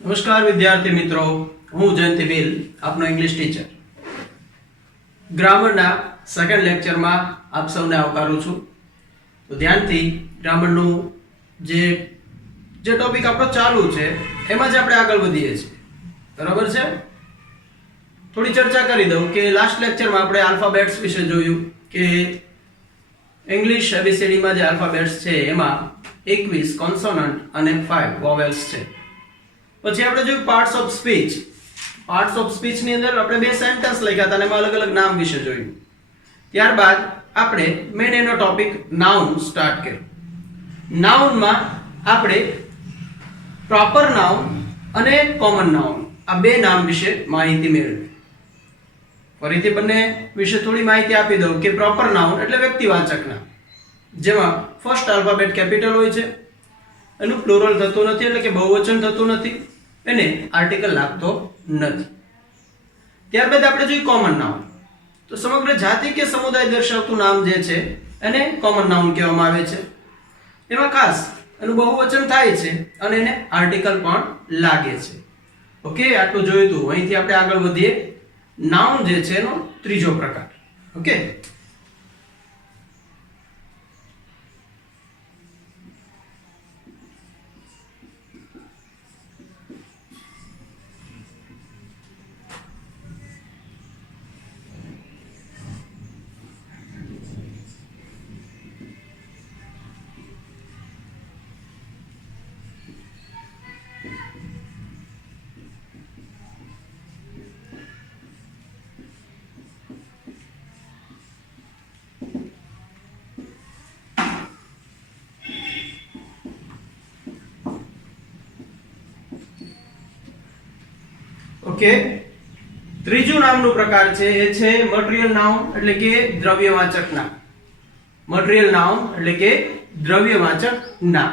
નમસ્કાર વિદ્યાર્થી મિત્રો, હું જયંતિ ભીલ, આપનો ઇંગ્લિશ ટીચર. ગ્રામરના સેકન્ડ લેક્ચરમાં આપ સૌને આવકારું છું. તો ધ્યાનથી ગ્રામરનું જે ટોપિક આપણો ચાલુ છે એમાં જ આપણે આગળ વધીએ છીએ. બરાબર છે? થોડી ચર્ચા કરી દઉં કે લાસ્ટ લેક્ચરમાં આપણે આલ્ફાબેટ્સ વિશે જોયું કે ઇંગ્લિશ એબીસીડીમાં જે આલ્ફાબેટ્સ છે એમાં 21 કોન્સોનન્ટ અને 5 વોવેલ્સ છે. પછી આપણે જોયું parts of speech. Parts of speech ની અંદર આપણે બે સેન્ટેન્સ લખ્યા હતા અને એમાં અલગ અલગ નામ વિશે જોયું. ત્યારબાદ આપણે મેન એનો ટોપિક નાઉન સ્ટાર્ટ કર્યો. નાઉનમાં આપણે પ્રોપર નાઉન અને કોમન નાઉન આ બે નામ વિશે માહિતી મેળવી. ફરીથી બંને વિશે થોડી માહિતી આપી દઉં કે પ્રોપર નાઉન એટલે વ્યક્તિવાચક નામ, જેમાં ફર્સ્ટ આલ્ફાબેટ કેપિટલ હોય છે, એનું પ્લુરલ થતું નથી એટલે કે બહુવચન થતું નથી, એને આર્ટિકલ લાગતો નથી. ત્યારબાદ આપણે જોઈએ કોમન નાઉન. તો સમગ્ર જાતિ કે સમુદાય દર્શાવતું નામ જે છે એને કોમન નાઉન કહેવામાં આવે છે. એમાં ખાસ એનું બહુવચન થાય છે અને એને આર્ટિકલ પણ લાગે છે. ઓકે, આટલું જોયું હતું. અહીંથી આપણે આગળ વધીએ. નાઉન જે છે એનો ત્રીજો પ્રકાર. ઓકે, ઓકે, ત્રીજું નામનું પ્રકાર છે એ છે મટીરીયલ નાઉન એટલે કે દ્રવ્યવાચક નામ. મટીરીયલ નાઉન એટલે કે દ્રવ્યવાચક નામ.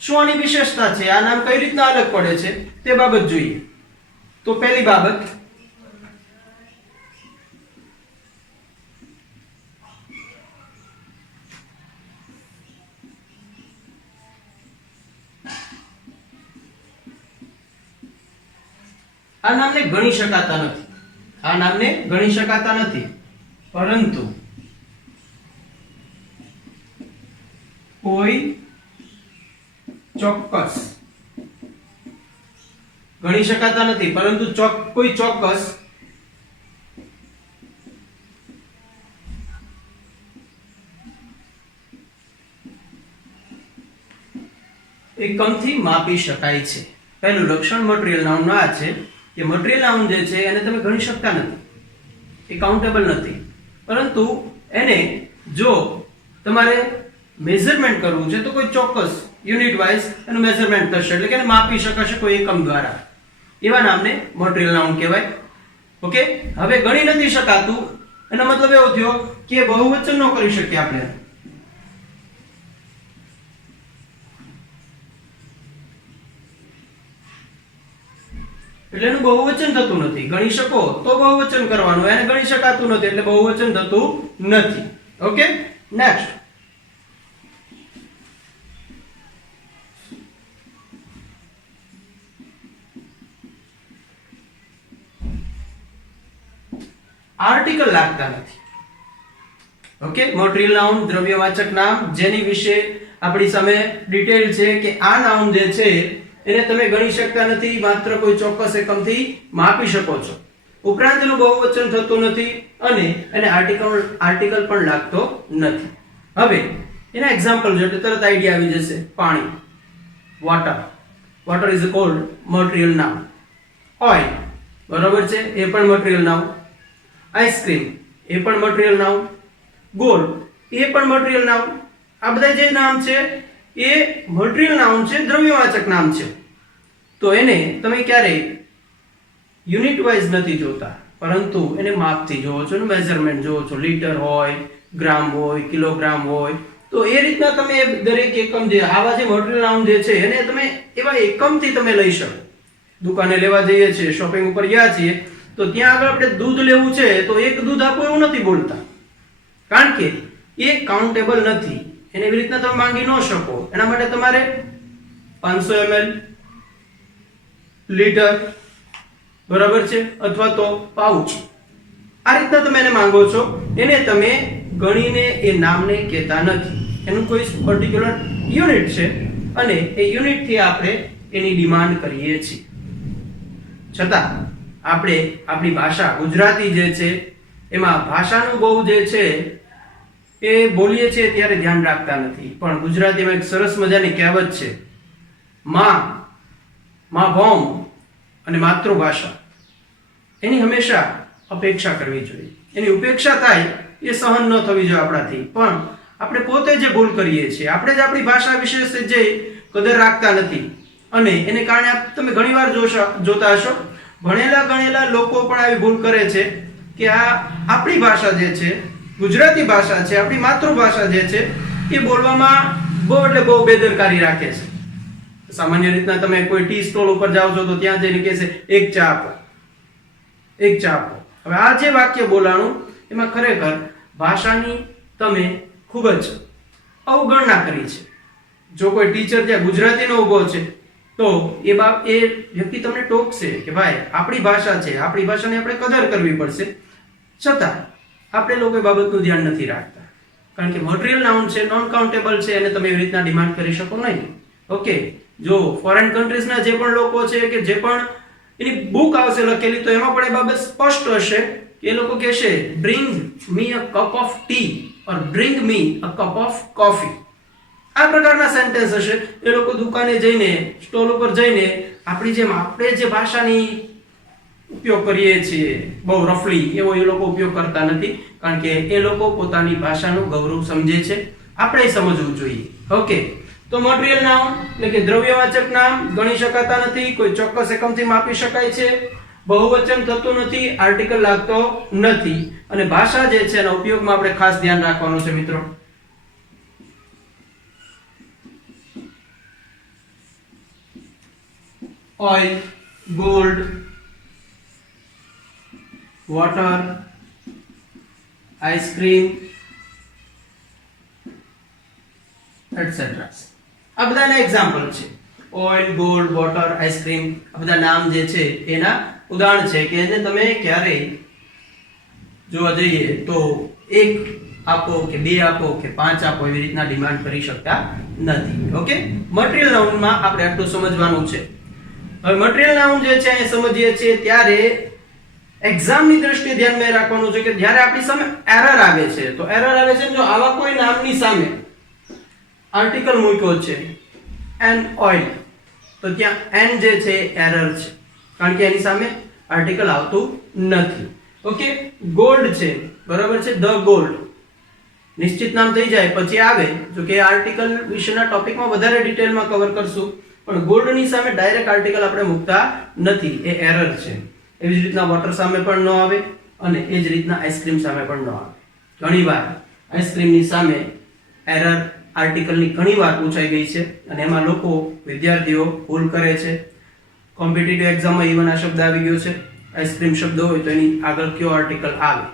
શું આની વિશેષતા છે? આ નામ કઈ રીતના અલગ પડે છે તે બાબત જોઈએ. તો પહેલી બાબત, આ નામને ગણી શકાતા નથી. આ નામને ગણી શકાતા નથી, પરંતુ કોઈ ચોક્કસ ગણી શકાતા નથી, પરંતુ કોઈ ચોક્કસ એકમથી માપી શકાય છે. પહેલું લક્ષણ મટીરીયલ નાઉનનું આ છે કે મટીરીયલ નાઉન જે છે એને તમે ગણી શકતા નથી, એ કાઉન્ટેબલ નથી, પરંતુ એને જો તમારે મેઝરમેન્ટ કરવું છે તો કોઈ ચોક્કસ યુનિટ વાઇઝ એનું મેઝરમેન્ટ થશે, એટલે કે એને માપી શકાશે કોઈ એકમ દ્વારા. એવા નામને મટીરીયલ નાઉન કહેવાય. ઓકે, હવે ગણી નથી શકાતું એનો મતલબ એવો થયો કે બહુવચન ન કરી શકીએ આપણે. એટલે એનું બહુવચન થતું નથી. ગણી શકો તો બહુવચન કરવાનું, એને ગણી શકાતું નથી એટલે બહુવચન થતું નથી. Okay, next. આર્ટિકલ લાગતા નથી. ઓકે, મટીરીયલ નાઉન દ્રવ્યવાચક નામ જેની વિશે આપણી સામે ડિટેલ છે કે આ નાઉન જે છે એને તમે ગણી શકતા નથી, માત્ર કોઈ ચોક્કસ એકમથી માપી શકો છો. ઉપરાંત એનું બહુવચન થતું નથી અને એને આર્ટિકલ પણ લાગતો નથી. હવે એના એક્ઝામ્પલ જો એટલે તરત આઈડિયા આવી જશે. પાણી, water. Water is a cold material noun. Oil, બરોબર છે, એ પણ મટીરીયલ નાઉન. આઈસ્ક્રીમ, એ પણ મટીરીયલ નાઉન. ગોલ્ડ, એ પણ મટીરીયલ નાઉન. આ બધા જે નામ છે એ મટીરીયલ નાઉન છે, દ્રવ્યવાચક નામ છે. તો એને તમે ક્યારેય યુનિટ વાઇઝ નથી જોતા, પરંતુ એને માપથી જોવો છો, મેઝરમેન્ટ જોવો છો. લીટર હોય, ગ્રામ હોય, કિલોગ્રામ હોય, તો એ રીતના તમે દરેક એકમ જે આવા જે મટીરીયલ નાઉન જે છે એને તમે એવા એકમથી તમે લઈ શકો. દુકાને લેવા જઈએ છીએ, શોપિંગ ઉપર ગયા છીએ, તો ત્યાં આગળ આપણે દૂધ લેવું છે તો એક દૂધ આપો એવું નથી બોલતા, કારણ કે એ કાઉન્ટેબલ નથી. એને એવી રીતના તમે માંગી ન શકો. એના માટે તમારે 500 ml લીટર, બરાબર છે, અથવા તો પાઉચ. આ રીતના તમે એને માંગો છો, એને તમે ગણીને એ નામને કહેતા નથી. એનું કોઈ પર્ટિક્યુલર યુનિટ છે અને એ યુનિટ થી આપણે એની ડિમાન્ડ કરીએ છીએ. છતાં આપણે આપણી ભાષા ગુજરાતી જે છે એમાં ભાષાનું બહુ જે છે એ બોલીએ છીએ ત્યારે ધ્યાન રાખતા નથી. પણ ગુજરાતીમાં એક સરસ મજાની કહેવત છે, મા ભૌમ અને માતૃભાષા, એની હંમેશા અપેક્ષા કરવી જોઈએ. એની ઉપેક્ષા થાય એ સહન ન થવી જોઈએ આપણાથી. પણ આપણે પોતે જે ભૂલ કરીએ છીએ, આપણે જ આપણી ભાષા વિશે જે કદર રાખતા નથી અને એને કારણે તમે ઘણીવાર જોતા હશો ભણેલા ગણેલા લોકો પણ આવી ભૂલ કરે છે કે આ આપણી ભાષા જે છે, ગુજરાતી ભાષા છે, આપણી માતૃભાષા જે છે એ બોલવામાં બહુ બેદરકારી રાખે છે. સામાન્ય રીતના તમે કોઈ ટી સ્ટોલ ઉપર જાઓ છો તો ત્યાં જઈને કહેશે એક ચા આપો, એક ચા આપો. હવે આ જે વાક્ય બોલાણું એમાં ખરેખર ભાષાની તમે ખૂબ જ અવગણના કરી છે. જો કોઈ ટીચર ત્યાં ગુજરાતીનો ઉભો છે તો એ વ્યક્તિ તમને ટોકશે કે ભાઈ આપણી ભાષા છે, આપણી ભાષાની આપણે કદર કરવી પડશે. છતાં આપણે લોકો એ બાબતનું ધ્યાન નથી રાખતા, કારણ કે મટીરિયલ નાઉન છે, નોન કાઉન્ટેબલ છે, અને તમે એવી રીતના ડિમાન્ડ કરી શકો નહીં. ઓકે, જો ફોરેન કન્ટ્રીઝના જે પણ લોકો છે કે જે પણ એની બુક આવશે લખેલી તો એમાં પણ એ બાબત સ્પષ્ટ હશે. એ લોકો કહેશે bring me a cup of tea or bring me a cup of coffee. આ પ્રકારના સેન્ટેન્સ હશે. એ લોકો દુકાને જઈને, સ્ટોલ ઉપર જઈને આપણી જેમ આપણે જે ભાષાની ઉપયોગ કરીએ છીએ બહુ રફલી, એવો એ લોકો ઉપયોગ કરતા નથી, કારણ કે એ લોકો પોતાની ભાષાનું ગૌરવ સમજે છે. આપણે સમજવું જોઈએ. ઓકે, તો મટીરિયલ નાઉન એટલે કે દ્રવ્યવાચક નામ ગણી શકાતા નથી, કોઈ ચોક્કસ એકમથી માપી શકાય છે, બહુવચન થતું નથી, આર્ટિકલ લાગતો નથી, અને ભાષા જે છે એના ઉપયોગમાં આપણે ખાસ ધ્યાન રાખવાનું છે મિત્રો. Oil, gold, water, ice cream, etcetera. આ બધાના એક્ઝામ્પલ છે. ઓઇલ, ગોલ્ડ, વોટર, આઈસ્ક્રીમ, આ બધા નામ જે છે એના ઉદાહરણ છે કે એને તમે ક્યારેય જોવા જઈએ તો એક આપો કે બે આપો કે પાંચ આપો એવી રીતના ડિમાન્ડ કરી શકતા નથી. ઓકે, મટીરિયલ નાઉનમાં આપણે આટલું સમજવાનું છે. હવે મટીરિયલ નાઉન જે છે એ સમજીએ છીએ ત્યારે એક્ઝામની દ્રષ્ટિએ ધ્યાનમાં રાખવાનું છે કે જ્યારે આપણી સામે એરર આવે છે, તો એરર આવે છે જો આવા કોઈ નામની સામે આર્ટિકલ મૂક્યો છે એન ઓઇલ, તો ત્યાં એન જે છે એરર છે, કારણ કે એની સામે આર્ટિકલ આવતું નથી. ઓકે, ગોલ્ડ છે, બરાબર છે, ધ ગોલ્ડ નિશ્ચિત નામ થઈ જાય પછી આવે, જો કે આર્ટિકલ વિશેના ટોપિકમાં વધારે ડિટેલમાં કવર કરશું, પણ ગોલ્ડની સામે ડાયરેક્ટ આર્ટિકલ આપણે મૂકતા નથી, એ એરર છે. એવી જ રીતના વોટર સામે પણ ન આવે અને એ જ રીતના આઈસ્ક્રીમ સામે પણ ન આવે. ઘણીવાર આઈસ્ક્રીમની સામે એરર આર્ટિકલની ઘણીવાર પૂછાઈ ગઈ છે અને એમાં લોકો વિદ્યાર્થીઓ ભૂલ કરે છે. કોમ્પિટિટિવ એક્ઝામમાં ઇવન આ શબ્દ આવી ગયો છે, આઈસ્ક્રીમ શબ્દ હોય તો એની આગળ કયો આર્ટિકલ આવે,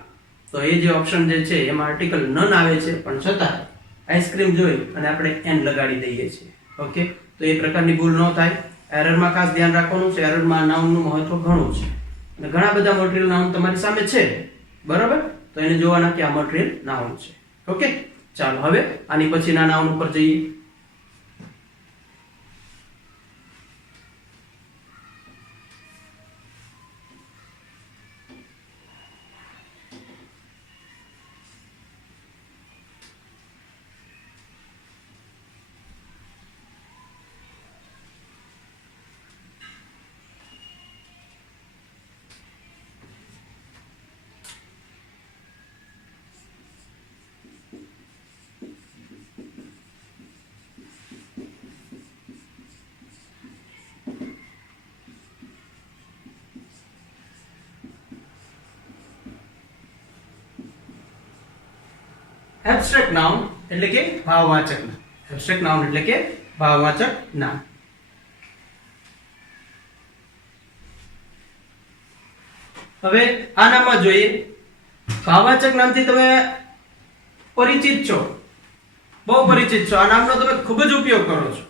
તો એ જે ઓપ્શન જે છે એમાં આર્ટિકલ નન આવે છે, પણ છતાં આઈસ્ક્રીમ જોઈ અને આપણે એન લગાડી દઈએ છીએ. ઓકે, તો એ પ્રકારની ભૂલ ન થાય. એરરમાં ખાસ ધ્યાન રાખવાનું છે. એરરમાં નાઉનનું મહત્વ ઘણું છે અને ઘણા બધા મટીરિયલ નાઉન તમારી સામે છે, બરાબર, તો એને જોવાના કે આ મટીરિયલ નાઉન છે. ઓકે, ચાલો હવે આની પછીના નાઉન ઉપર જઈએ. એબ્સ્ટ્રેક્ટ નાઉન એટલે કે ભાવવાચક નામ. એબ્સ્ટ્રેક્ટ નાઉન એટલે કે ભાવવાચક નામ. હવે આ નામમાં જોઈએ, ભાવવાચક નામથી તમે પરિચિત છો, બહુ પરિચિત છો, આ નામનો તમે ખૂબ જ ઉપયોગ કરો છો.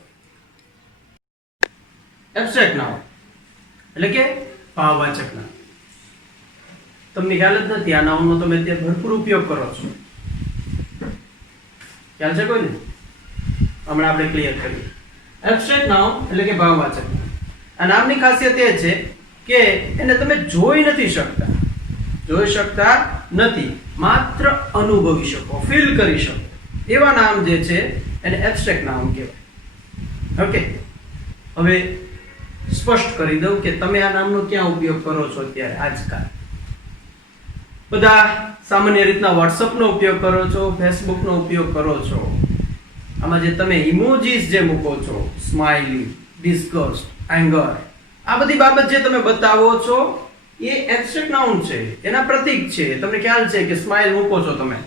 એબ્સ્ટ્રેક્ટ નાઉન એટલે કે ભાવવાચક નામ. તમને ખ્યાલ જ નથી આ નાઉનનો તમે અત્યારે ભરપૂર ઉપયોગ કરો છો. ખ્યાલ છે કોઈને? હમણાં આપણે ક્લિયર કરીએ. એબ્સ્ટ્રેક્ટ નાઉન એટલે કે ભાવવાચક નામ. આ નામની ખાસિયત એ છે કે એને તમે જોઈ નથી શકતા. જોઈ શકતા નથી, માત્ર અનુભવી શકો, ફીલ કરી શકો. એવા નામ જે છે એને એબ્સ્ટ્રેક્ટ નાઉન કહેવાય. ઓકે, હવે સ્પષ્ટ કરી દઉં કે તમે આ નામનો ક્યાં ઉપયોગ કરો છો અત્યારે આજકાલ. બધા સામાન્ય રીતના WhatsApp નો ઉપયોગ કરો છો, Facebook નો ઉપયોગ કરો છો. આમાં જે તમે ઇમોજીસ જે મૂકો છો, સ્માઇલી, ડિસ્ગસ્ટ, એંગર, આ બધી બાબત જે તમે બતાવો છો એ એબ્સ્ટ્રેક્ટ નાઉન છે, એના પ્રતીક છે. તમને ખ્યાલ છે કે સ્માઇલ મૂકો છો તમે,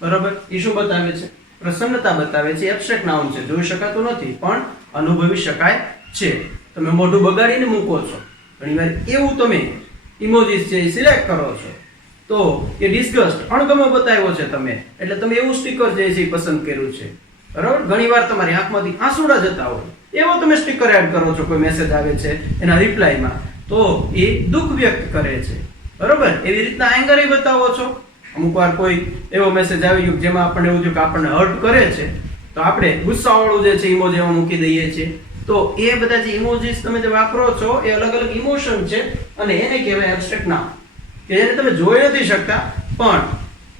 બરાબર? એ શું બતાવે છે? પ્રસન્નતા બતાવે છે. એબ્સ્ટ્રેક્ટ નાઉન છે, જોઈ શકાતું નથી પણ અનુભવી શકાય છે. તમે મોઢું બગાડીને મૂકો છો, ઘણીવાર એવું તમે ઇમોજીસ છે સિલેક્ટ કરો છો તો એ ડિસ્ગસ્ટ, અણગમો બતાવ્યો છે તમે, એટલે તમે એવું સ્ટીકર જે છે પસંદ કર્યું છે, બરાબર? ઘણીવાર તમારી આંખમાંથી આંસુડા જતા હોય એવો તમે સ્ટીકર એડ કરો છો. કોઈ મેસેજ આવે છે એના રિપ્લાયમાં તો એ દુઃખ વ્યક્ત કરે છે, બરોબર? એવી રીતના એંગર એ બતાવો છો. અમુક વાર કોઈ એવો મેસેજ આવી ગયો જેમાં આપણને એવું થયું કે આપણને હર્ટ કરે છે તો આપણે ગુસ્સાવાળું જે છે ઇમોજી એમાં મૂકી દઈએ છીએ. તો એ બધા જે ઇમોજીસ તમે જે વાપરો છો એ અલગ અલગ ઇમોશન છે અને એને કહેવાય એબ્સ્ટ્રેક્ટ નામ, કે જેને તમે જોઈ નથી શકતા પણ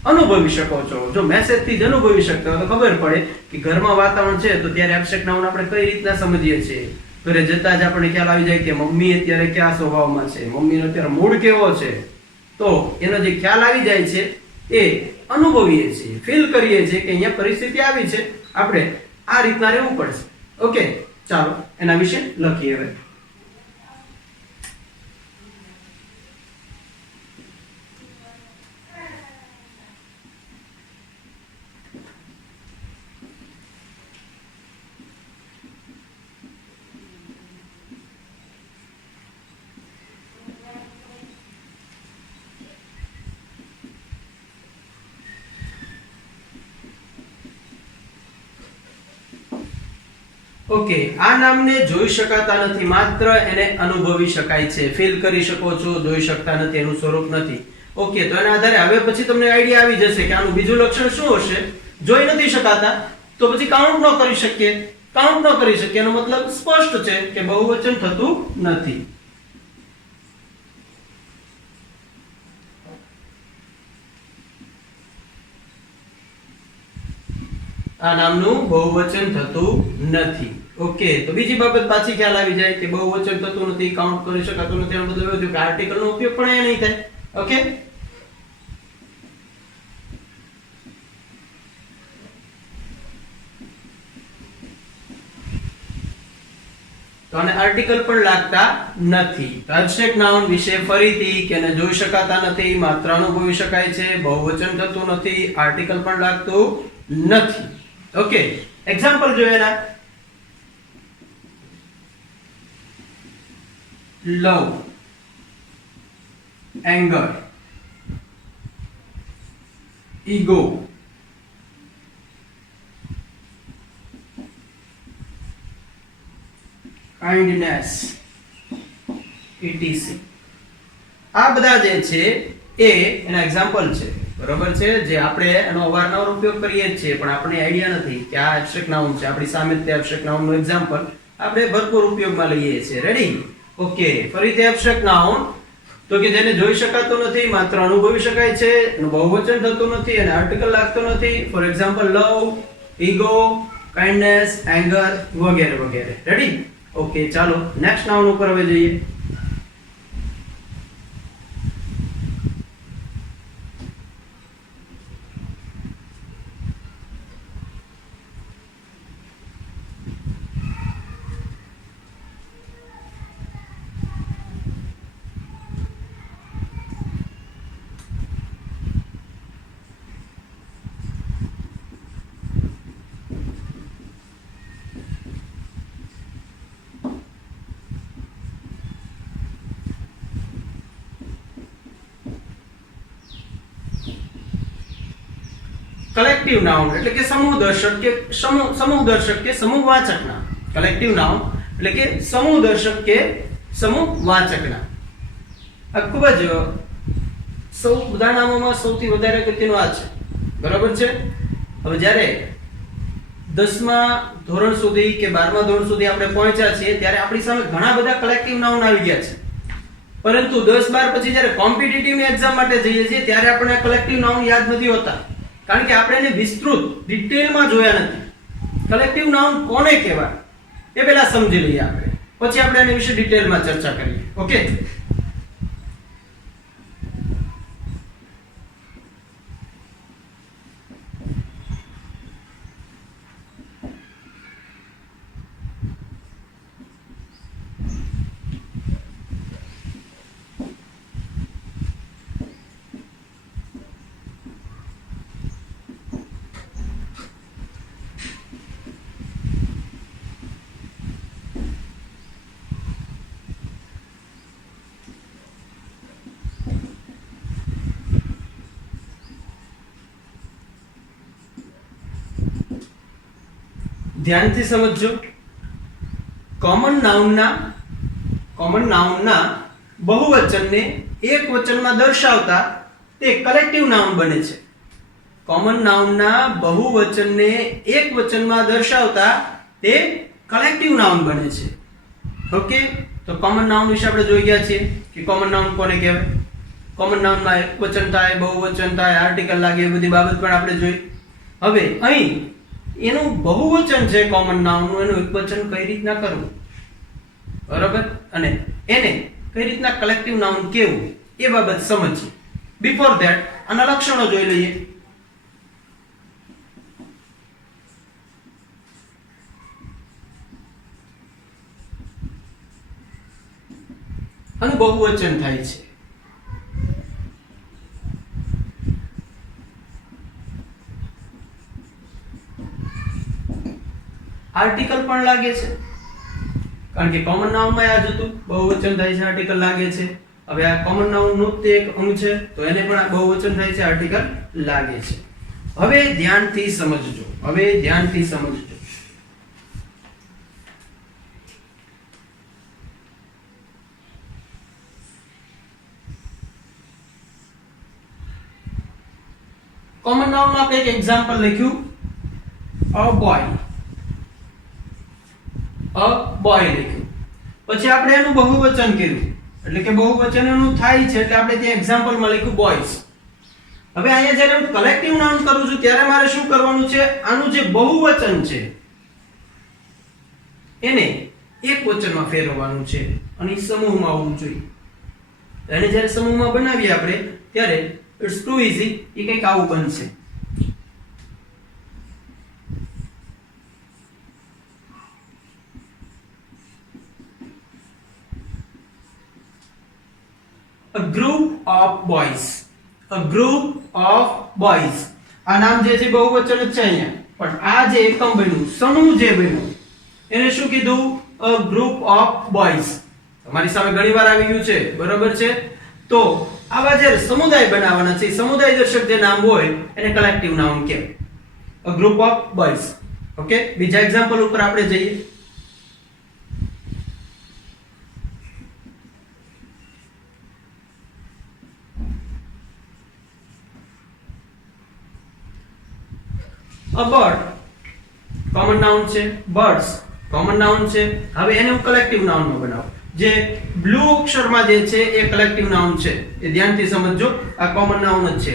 અનુભવી શકો છો. જો મેસેજ થી જ અનુભવી શકતા હોય તો ખબર પડે કે ઘરમાં વાતાવરણ છે તો ત્યારે એબ્સ્ટ્રેક્ટ નાઉન આપણે કઈ રીતના સમજીએ છીએ. ઘરે જતા જ આપણને ખ્યાલ આવી જાય કે મમ્મી અત્યારે કયા સ્વભાવમાં છે, મમ્મીનો અત્યારે મૂડ કેવો છે, તો એનો જે ખ્યાલ આવી જાય છે એ અનુભવીએ છીએ, ફીલ કરીએ છીએ કે અહીંયા પરિસ્થિતિ આવી છે, આપણે આ રીતના રહેવું પડશે. ઓકે, ચાલો એના વિશે લખીએ હવે. ઓકે, આ નામને જોઈ શકાતા નથી, માત્ર એને અનુભવી શકાય છે. ફીલ કરી શકો છો, જોઈ શકતા નથી, એનું સ્વરૂપ નથી. ઓકે, તો એના આધારે હવે પછી તમને આઈડિયા આવી જશે કે આનું બીજું લક્ષણ શું હશે. જોઈ નથી શકાતા તો પછી કાઉન્ટ ન કરી શકીએ. કાઉન્ટ ન કરી શકીએ એનો મતલબ સ્પષ્ટ છે કે બહુવચન થતું નથી. આ નામનું બહુવચન થતું નથી. ઓકે, તો બીજી બાબત પાછી ખ્યાલ આવી જાય કે બહુવચન થતું નથી, કાઉન્ટ કરી શકાતું નથી, એનો મતલબ એવું થયું કે આર્ટિકલ નો ઉપયોગ પણ એ નહીં થાય. ઓકે, તો આને આર્ટિકલ પણ લાગતા નથી. તો એબ્સ્ટ્રેક્ટ નાઉન વિશે ફરીથી કે એને જોઈ શકાતા નથી, માત્ર અનુભવી શકાય છે, બહુવચન થતું નથી, આર્ટિકલ પણ લાગતું નથી. ઓકે, એક્ઝામ્પલ જોઈએ ના. લવ, એંગર, ઈગો, કાઇન્ડનેસ, etc. આ બધા જે છે એ એના એક્ઝામ્પલ છે, બરોબર છે, જે આપણે એનો અવારનવાર ઉપયોગ કરીએ જ છીએ પણ આપણને આઈડિયા નથી કે આ એબ્સ્ટ્રેક્ટ નાઉન છે. આપણી સામે તે એબ્સ્ટ્રેક્ટ નાઉન નું એક્ઝામ્પલ આપણે ભરપૂર ઉપયોગમાં લઈએ છીએ. રેડી? ઓકે, ફરીથી એબ્સ્ટ્રેક્ટ નાઉન તો કે જેને જોઈ શકાતું નથી, માત્ર અનુભવી શકાય છે, એનું બહુવચન થતું નથી અને આર્ટિકલ લાગતું નથી. For example love, ego, kindness, anger વગેરે વગેરે. રેડી? ઓકે, ચાલો નેક્સ્ટ નાઉન ઉપર હવે જઈએ. કલેક્ટિવ નાઉન એટલે કે સમૂહદર્શક કે સમૂહદર્શક કે સમૂહવાચક નામ. કલેક્ટિવ નાઉન એટલે કે સમૂહદર્શક કે સમૂહ વાચકના. આ ખૂબ જ સૌ બધા નામોમાં સૌથી વધારે અગત્યનું આ છે. બરાબર છે. હવે જ્યારે 10મા ધોરણ સુધી કે 12મા ધોરણ સુધી આપણે પહોંચ્યા છીએ ત્યારે આપણી સામે ઘણા બધા કલેક્ટિવ નાઉન આવી ગયા છે. પરંતુ 10 12 પછી જ્યારે કોમ્પિટિટિવની એક્ઝામ માટે જઈએ છીએ ત્યારે આપણે કલેક્ટિવ નાઉન યાદ નથી હોતા, કારણ કે આપણે એને વિસ્તૃત ડિટેલમાં જોયા નથી. કલેક્ટિવ નાઉન કોને કહેવાય એ પહેલા સમજી લઈએ આપણે, પછી આપણે એના વિશે ડિટેલમાં ચર્ચા કરીએ. ઓકે. ધ્યાનથી સમજજો. કોમન નાઉનના બહુવચનને એક વચનમાં દર્શાવતા તે કલેક્ટિવ નાઉન બને છે. કોમન નાઉનના બહુવચનને એક વચનમાં દર્શાવતા તે કલેક્ટિવ નાઉન બને છે. ઓકે. તો કોમન નાઉન વિશે આપણે જોઈ ગયા છીએ કે કોમન નાઉન કોને કહેવાય. કોમન નાઉનમાં એક વચન થાય, બહુવચન થાય, આર્ટિકલ લાગે, એ બધી બાબત પણ આપણે જોઈ. હવે અહીં એનું બહુવચન છે કોમન નાઉનનું, એનું એકવચન કઈ રીતના કરવું, બરાબર, અને એને કઈ રીતના કલેક્ટિવ નાઉન કેવું એ બાબત સમજીએ. બિફોર ધેટ આના લક્ષણો જોઈ લઈએ. અને બહુવચન થાય છે. આર્ટિકલ પણ લાગે છે, કારણ કે કોમન નાઉનમાં આ જ હતું, બહુવચન થાય છે, આર્ટિકલ લાગે છે. હવે આ કોમન નાઉન નું તે એક અંગ છે તો એને પણ બહુવચન થાય છે, આર્ટિકલ લાગે છે. હવે ધ્યાનથી સમજજો. કોમન નાઉનમાં આપણે એક એક્ઝામ્પલ લખ્યું, અ બોય લખ્યું. પછી આપણે એનું બહુવચન કર્યું, એટલે કે બહુવચન એનું થાય છે એટલે આપણે ત્યાં એક્ઝામ્પલમાં લખ્યું બોયઝ. હવે અહીંયા જ્યારે હું કલેક્ટિવ નાઉન કરું છું ત્યારે મારે શું કરવાનું છે, આનું જે બહુવચન છે એને એક વચનમાં ફેરવવાનું છે અને સમૂહમાં આવવું જોઈએ. એને જ્યારે સમૂહમાં બનાવીએ આપણે ત્યારે ઇટ્સ ટુ ઈઝી, એ કંઈક આવું બનશે. A group of boys. આ નામ જે છે બહુવચન જ છે અહીંયા, પણ આ જે એકમ બન્યું, સમૂહ જે બન્યું, એને શું કીધું, a group of boys. તમારી સામે ઘણીવાર આવી ગયું છે, બરોબર છે. તો આવા જે સમુદાય બનાવવાના છે, સમુદાય દર્શક જે નામ હોય એને કલેક્ટિવ નાઉન કહેવાય, a group of boys. Okay. બીજા એક્ઝામ્પલ ઉપર આપણે જઈએ. A bird કોમન નાઉન છે, birds કોમન નાઉન છે. હવે એને હું કલેક્ટિવ નાઉનમાં બનાવું. જે બ્લુ અક્ષરમાં જે છે એ કલેક્ટિવ નાઉન છે, એ ધ્યાનથી સમજજો. આ કોમન નાઉન જ છે.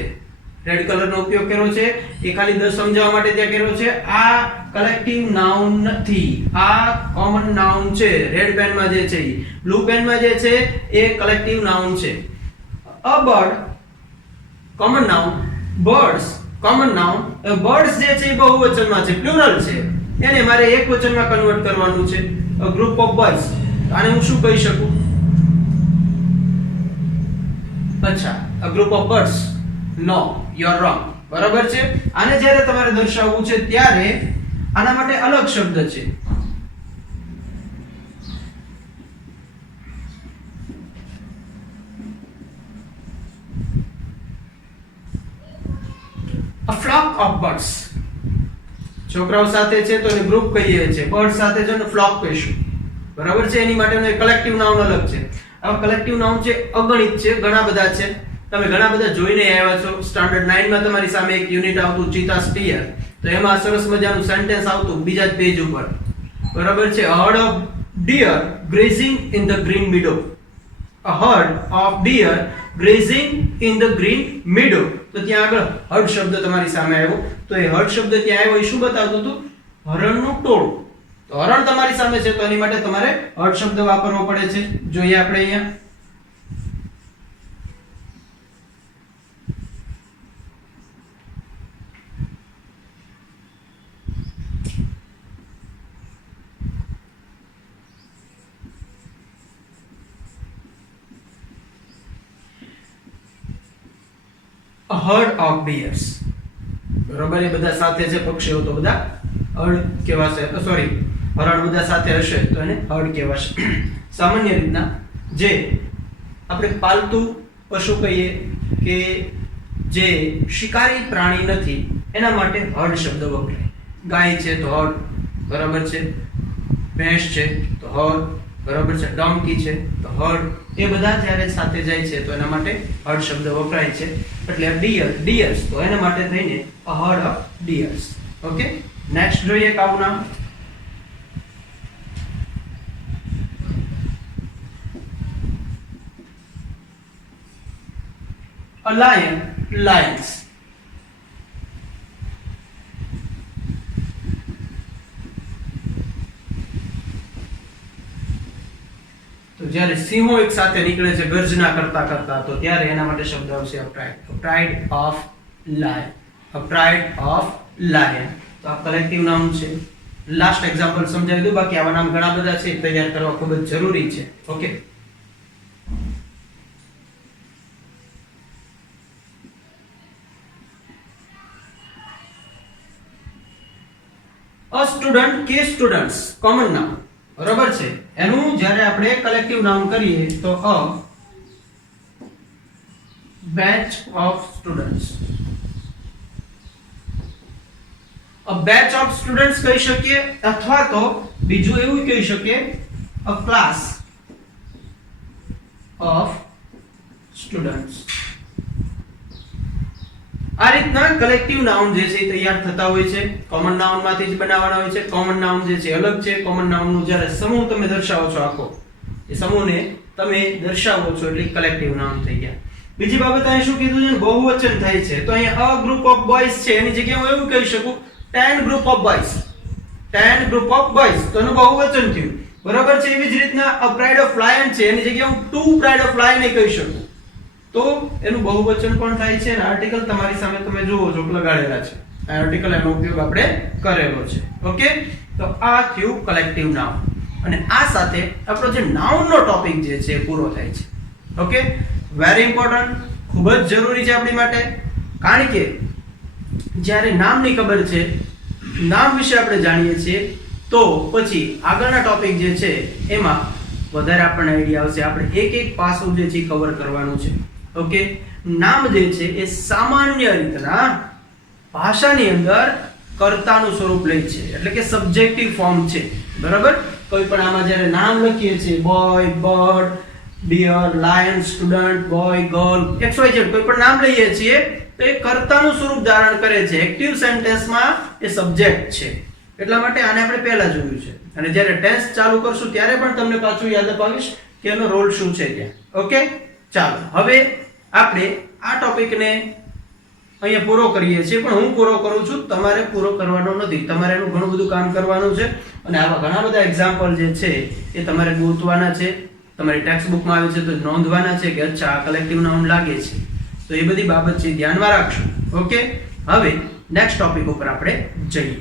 રેડ કલરનો ઉપયોગ કર્યો છે એ ખાલી સમજાવવા માટે ત્યાં કર્યો છે. આ કલેક્ટિવ નાઉન નથી, આ કોમન નાઉન છે. રેડ પેનમાં જે છે, બ્લુ પેનમાં જે છે એ કલેક્ટિવ નાઉન છે. A bird common noun, birds common noun. Birds જે છે એ બહુવચનમાં છે, પ્લુરલ છે, એને મારે એક વચનમાં કન્વર્ટ કરવાનું છે, a group of boys. આને હું શું કહી શકું, અચ્છા, a group of birds. No, you are wrong. બરાબર છે. આને જ્યારે તમારે દર્શાવવું છે ત્યારે આના માટે અલગ શબ્દ છે. A flock of birds. છોકરાઓ સાથે છે તો એને ગ્રુપ કહીએ છીએ, બર્ડ સાથે છે ને ફ્લોક કહીશું. બરાબર છે, એની માટેનો કલેક્ટિવ નાઉન અલગ છે. આવા કલેક્ટિવ નાઉન છે અગણિત છે, ઘણા બધા છે. તમે ઘણા બધા જોઈને આવ્યા છો. સ્ટાન્ડર્ડ 9 માં તમારી સામે એક યુનિટ આવતું ચીતા સ્ટીયર, તો એમાં સરસ મજાનું સેન્ટેન્સ આવતું બીજા જ પેજ ઉપર. બરાબર છે, a herd of deer grazing in the green meadow. A herd of deer grazing in the green meadow. તો ત્યાં આગળ herd શબ્દ તમારી સામે આવ્યો. તો એ herd શબ્દ ત્યાં આવ્યો એ શું બતાવતું હતું? હરણનું ટોળું. તો હરણ તમારી સામે છે તો એની માટે તમારે herd શબ્દ વાપરવો પડે છે. જોઈએ આપણે અહીંયા a herd of deers. બરોબર, એ બધા સાથે છે પક્ષીઓ તો બધા હર્ડ કહેવાશે. સોરી, હરણ બધા સાથે હશે તો એને હર્ડ કહેવાશે. સામાન્ય રીતના જે આપણે પાલતુ પશુ કહીએ કે જે શિકારી પ્રાણી નથી એના માટે હર્ડ શબ્દ વપરાય. ગાય છે તો હર્ડ, બરાબર છે. ભેંસ છે તો હર્ડ, બરાબર છે. ડોંકી છે તો હર્ડ. એ બધા જ્યારે સાથે જાય છે તો એના માટે હર્ડ શબ્દ વપરાય છે. એટલે ડિયર્સ તો એના માટે થઈને a herd of deers. Okay, next જોઈએ કાવું નામ. a lion, lions. તો જ્યારે સિંહો એક સાથે નીકળે છે ગર્જના કરતા કરતા, તો ત્યારે એના માટે શબ્દ આવશે a pride of lion. a pride of lion. તો આ કલેક્ટિવ નામ છે. લાસ્ટ એક્ઝામ્પલ સમજાવી દઉં, બાકી આવા નામ ઘણા બધા છે, તૈયાર કરવા ખૂબ જ જરૂરી છે. ઓકે, a student કે સ્ટુડન્ટ્સ કોમન નામ, બરાબર છે. એનું જ્યારે આપણે કલેક્ટિવ નામ કરીએ તો a batch of students. a batch of students કહી શકીએ, અથવા તો બીજું એવું કહી શકીએ a class of students. આ રીતના કલેક્ટિવ નાઉન જે છે એ તૈયાર થતા હોય છે. કોમન નાઉન માંથી જ બનાવવાના હોય છે. કોમન નાઉન જે છે અલગ છે. કોમન નાઉન નું જ્યારે સમૂહ તમે દર્શાવો છો, આખો એ સમૂહને તમે દર્શાવો છો એટલે કલેક્ટિવ નાઉન થઈ ગયા. બીજી બાબત અહીં શું કીધું છે? બહુવચન થાય છે. તો અહીંયા a group of boys છે, એની જગ્યાએ હું એવું કહી શકું 10 group of boys. 10 group of boys, તો એનું બહુવચન થયું, બરાબર છે. એવી જ રીતના a pride of lion છે, એની જગ્યાએ હું 2 pride of lion એ કહી શકું, તો એનું બહુવચન પણ થાય છે. અને આર્ટિકલ તમારી સામે તમે જુઓ છો લગાડેલા છે. આ આર્ટિકલ એનો ઉપયોગ આપણે કરેલો છે. ઓકે, તો આ થયું કલેક્ટિવ નાઉન. અને આ સાથે આપણો જે નાઉન નો ટોપિક જે છે પૂરો થાય છે. ઓકે, વેરી ઇમ્પોર્ટન્ટ, ખૂબ જ જરૂરી છે આપણી માટે. કારણ કે જ્યારે નામની ખબર છે, નામ વિશે આપણે જાણીએ છીએ, તો પછી આગળના ટોપિક જે છે એમાં વધારે આપણને આઈડિયા આવશે. આપણે એક એક પાસું જે છે કવર કરવાનું છે. ઓકે, નામ જે છે એ સામાન્ય રીતના ભાષાની અંદર કર્તાનું સ્વરૂપ લે છે, એટલે કે સબ્જેક્ટિવ ફોર્મ છે. બરાબર, કોઈ પણ આમાં જ્યારે નામ લખીએ છીએ, boy, bird, deer, lion, student, boy, girl, XYZ કોઈ પણ નામ લઈએ છીએ તો એ કર્તાનું સ્વરૂપ ધારણ કરે છે. એક્ટિવ સેન્ટેન્સમાં એ સબ્જેક્ટ છે. એટલા માટે આને આપણે પહેલા જોયું છે. અને જ્યારે ટેન્સ ચાલુ કરશું ત્યારે પણ તમને પાછું યાદ અપાવીશ કે એનો રોલ શું છે ત્યાં. ઓકે, ચાલો હવે આપણે આ ટોપિકને અહીંયા પૂરો કરીએ છીએ. પણ હું પૂરો કરું છું, તમારે પૂરો કરવાનો નથી. તમારે એનું ઘણું બધું કામ કરવાનું છે. અને આવા ઘણા બધા એક્ઝામ્પલ જે છે એ તમારે ગોતવાના છે. તમારી ટેક્સ્ટ બુકમાં આવે છે તો નોંધવાના છે કે અચ્છા આ કલેક્ટિવ નાઉન લાગે છે. તો એ બધી બાબત છે ધ્યાનમાં રાખજો. ઓકે, હવે નેક્સ્ટ ટોપિક ઉપર આપણે જઈએ.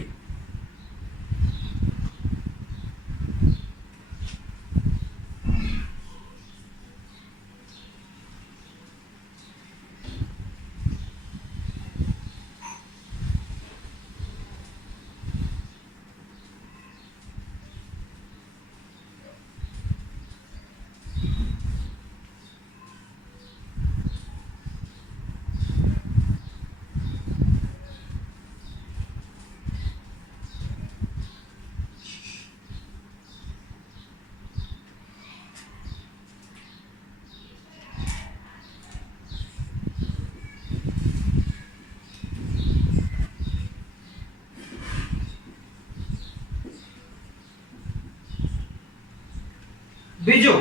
બીજો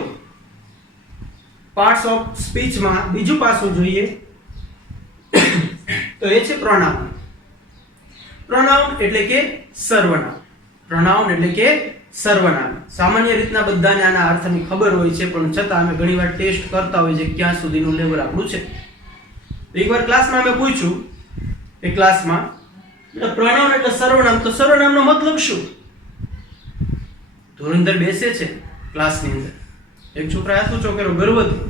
પાર્ટ્સ ઓફ સ્પીચમાં બીજું પાસું જોઈએ તો એ છે પ્રોનાઉન. પ્રોનાઉન એટલે કે સર્વનામ. પ્રોનાઉન એટલે કે સર્વનામ. સામાન્ય રીતના બધાને આના અર્થની ખબર હોય છે, પણ છતાં અમે ઘણીવાર ટેસ્ટ કરતા હોય છે ક્યાં સુધીનું લેવલ આપણું છે. એકવાર ક્લાસમાં મેં પૂછ્યું એ ક્લાસમાં પ્રોનાઉન એટલે સર્વનામ, તો સર્વનામનો મતલબ શું? ધોરણધર બેસે છે ક્લાસની અંદર, એક છોકરાએ શું ચોકેરો ગર્વથી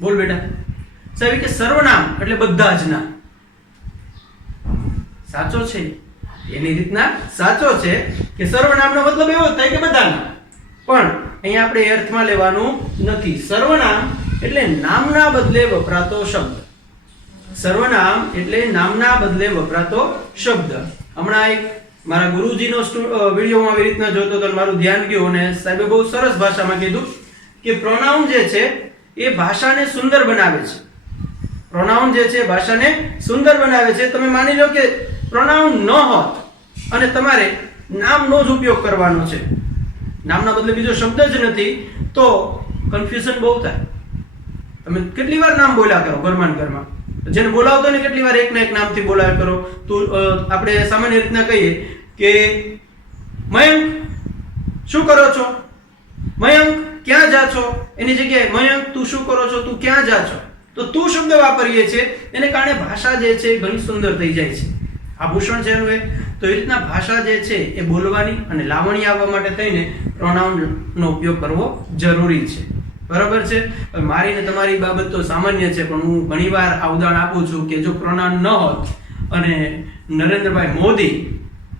બોલ બેટા સાહેબ કે સર્વનામ એટલે બધા જ નામ. સાચો છે, એની રીતના સાચો છે કે સર્વનામનો મતલબ એવો થાય કે બધા નામ, પણ અહીંયા આપણે એ અર્થમાં લેવાનું નથી. સર્વનામ એટલે નામના બદલે વપરાતો શબ્દ. સર્વનામ એટલે નામના બદલે વપરાતો શબ્દ. હમણાં એક મારા ગુરુજીનો વિડીયોમાં આવી રીતના જોતો તો મારું ધ્યાન ગયું અને સાહેબે બહુ સરસ ભાષામાં કીધું કે પ્રોનાઉન જે છે એ ભાષાને સુંદર બનાવે છે. પ્રોનાઉન જે છે ભાષાને સુંદર બનાવે છે. તમે માની લો કે પ્રોનાઉન ન હોત અને તમારે નામનો જ ઉપયોગ કરવાનો છે, નામના બદલે બીજો શબ્દ જ નથી, તો કન્ફ્યુઝન બહુ થાય. તમે કેટલી વાર નામ બોલ્યા કરો ઘરમાં ને ઘરમાં, જેને બોલાવતો ને કેટલી વાર એક ના એક નામથી બોલાવ્યા કરો. તો આપણે સામાન્ય રીતના કહીએ કે મયંક શું કરો છો, મયંક ક્યાં જા છો, એની જગ્યાએ મયંક તું શું કરો છો, તું ક્યાં જા છો. તો તું શબ્દ વાપરીએ છીએ, એને કારણે ભાષા જે છે ઘણી સુંદર થઈ જાય છે. આભૂષણ છે એનું એ. તો એ રીતના ભાષા જે છે એ બોલવાની અને લાવણી આવવા માટે થઈને પ્રોનાઉનનો ઉપયોગ કરવો જરૂરી છે. બરાબર છે. મારી ને તમારી બાબત તો સામાન્ય છે, પણ હું ઘણીવાર આ ઉદાહરણ આપું છું કે જો પ્રોનાઉન ન હોત અને નરેન્દ્રભાઈ મોદી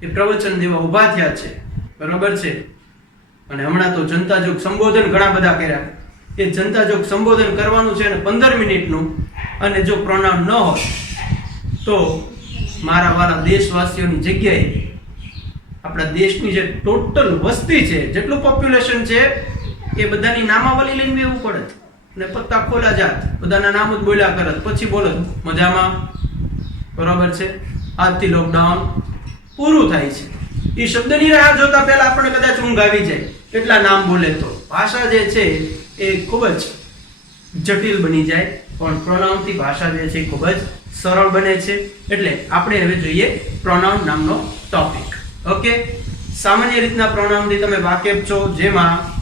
એ પ્રવચન દેવા ઊભા થયા છે, બરાબર છે, અને હમણાં તો જનતા જોગ સંબોધન ઘણા બધા કર્યા, એ જનતા જોગ સંબોધન કરવાનું છે અને 15 મિનિટનું, અને જો પ્રોનાઉન ન હોત તો મારા વાળા દેશવાસીઓની જગ્યાએ આપણા દેશની જે ટોટલ વસ્તી છે, જેટલું પોપ્યુલેશન છે, એ બધાની નામાવલી લઈને બેવું પડે ને પત્તા ખોલા જાત, બધાના નામ જ બોલ્યા કરત, પછી બોલો મજામાં, બરાબર છે. આજથી લોકડાઉન પૂરું થાય છે, એ શબ્દની રાહ જોતા પહેલા આપણને કદાચ ઊંઘ આવી જાય, કેટલા નામ બોલે. તો ભાષા જે છે એ ખૂબ જ જટિલ બની જાય, પણ પ્રોનાઉનથી ભાષા જે છે ખૂબ જ સરળ બને છે. એટલે આપણે હવે જોઈએ પ્રોનાઉન નામનો ટોપિક. ઓકે, સામાન્ય રીતના પ્રોનાઉનથી તમે વાકેફ છો, જેમાં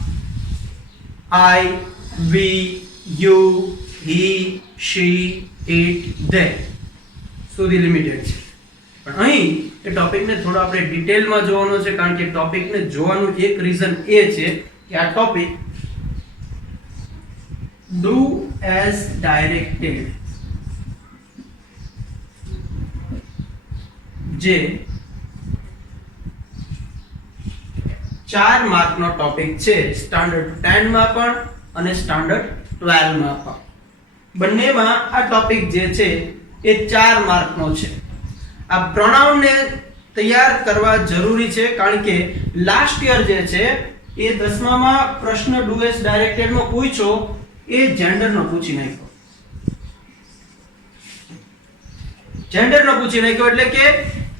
I, we, you, he, she, it, they સુધી લિમિટેડ છે. પણ અહીં એ ટોપિકને થોડો આપણે ડિટેલમાં જોવાનો છે, કારણ કે ટોપિકને જોવાનું એક રીઝન એ છે કે આ ટોપિક do as directed જે 4 માર્કનો ટોપિક છે, સ્ટાન્ડર્ડ 10 માં પણ અને સ્ટાન્ડર્ડ 12 માં પણ. બંનેમાં આ ટોપિક જે છે એ 4 માર્કનો છે. આ પ્રોનાઉનને તૈયાર કરવા જરૂરી છે, કારણ કે લાસ્ટ યર જે છે એ 10મામાં પ્રશ્ન ડુ એસ ડાયરેક્ટેડમાં પૂછ્યો, એ જેન્ડરનો પૂછી નાખ્યો. જેન્ડરનો પૂછી નાખ્યો એટલે કે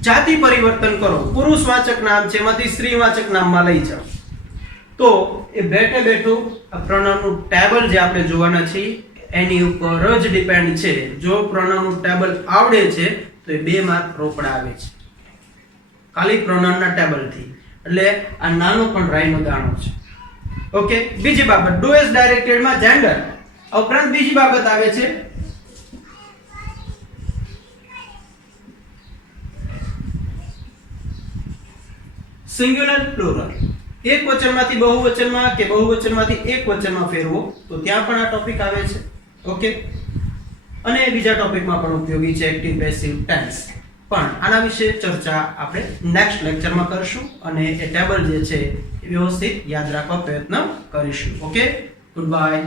જાતિ પરિવર્તન કરો, પુરુષવાચક નામ છે એમાંથી સ્ત્રીવાચક નામમાં લઈ જાઓ. તો એ બેઠે બેઠું આ પ્રોનાઉનનું ટેબલ જે આપણે જોવાના છીએ એની ઉપર જ ડિપેન્ડ છે. જો પ્રોનાઉનનું ટેબલ આવડે છે તો એ 2 માર્ક રોકડા આવે છે, ખાલી પ્રોનાઉનના ટેબલથી. એટલે આ નાનો પણ રાઈનો દાણો છે. ઓકે, બીજી બાબત, ડુ એસ ડાયરેક્ટેડમાં જેન્ડર ઉપરાંત બીજી બાબત આવે છે સિંગ્યુલર પ્લુરલ. એક વચનમાંથી બહુવચનમાં કે બહુવચનમાંથી એક વચનમાં ફેરવો, તો ત્યાં પણ આ ટોપિક આવે છે. ઓકે, અને બીજા ટોપિકમાં પણ ઉપયોગી છે એક્ટિવ પેસિવ ટેન્સ. પણ આના વિશે ચર્ચા આપણે નેક્સ્ટ લેક્ચરમાં કરશું અને એ ટેબલ જે છે એ વ્યવસ્થિત યાદ રાખવા પ્રયત્ન કરીશું. Okay, good bye.